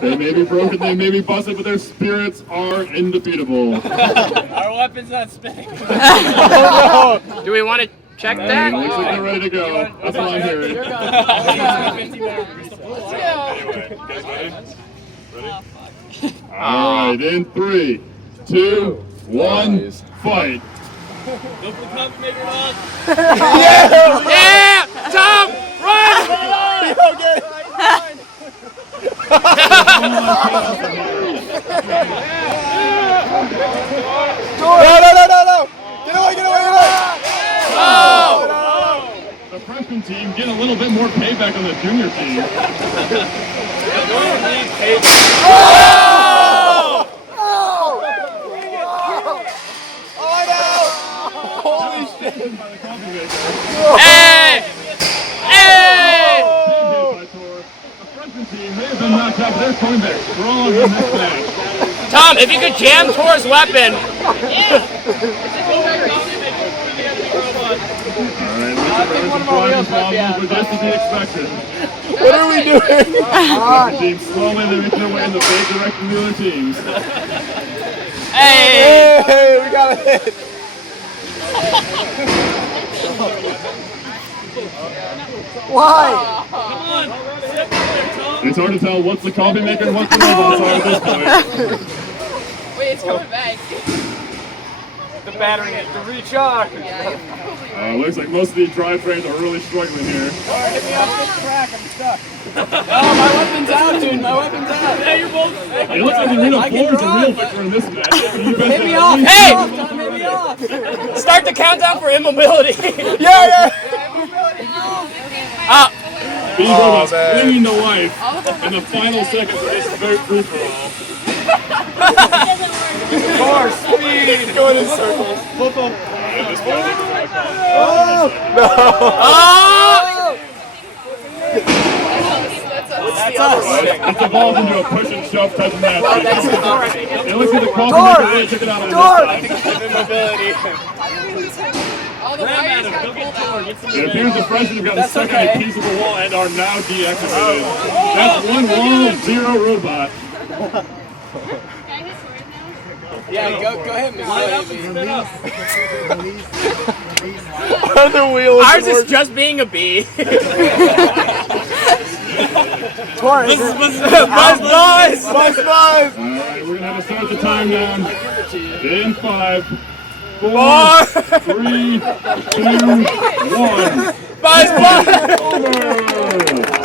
They may be broken, they may be busted, but their spirits are undefeatable. Our weapon's not spinning. Oh, no. Do we want to check that? Looks like they're ready to go. That's what I'm hearing. Alright, in 3, 2, 1, fight. Go for the coffee maker on. Yeah! Tom, run! Okay. No. Get away. Oh! The freshman team getting a little bit more payback on the junior team. Holy shit. Hey! Hey! The freshman team may have been knocked out, but they're coming back strong in this match. Tom, if you could jam Tor's weapon. Just to be expected. What are we doing? The team slowly they're making their way in the right direction of the other teams. Hey! Hey, we got a hit. Why? Come on. Step there, Tom. It's hard to tell what's the coffee maker and what's the mobile side at this point. Wait, it's coming back. The battery has to recharge. Looks like most of these drivetrains are really struggling here. Hit me off this track. I'm stuck. Oh, my weapon's out, dude. My weapon's out. Yeah, you're both. It looks like the Arena 4 is a real victor in this match. Hit me off. Hey! Tom, hit me off. Start the countdown for immobility. Yeah. These robots clinging to life in the final seconds of this free-for-all. Car speed. Going in circles. Oh, no. That's us. It's evolved into a push and shove type of match. It looks like the coffee maker really took it out of this time. Immobility. All the wires got pulled out. It appears the freshmen have gotten stuck in a piece of the wall and are now deactivated. That's one wall, 0 robot. Yeah, go ahead, The wheel is Ours is just being a bee. Buzz. Buzz! Alright, we're gonna have to start the time down. In 5, 4, 3, 2, 1. Buzz! Over!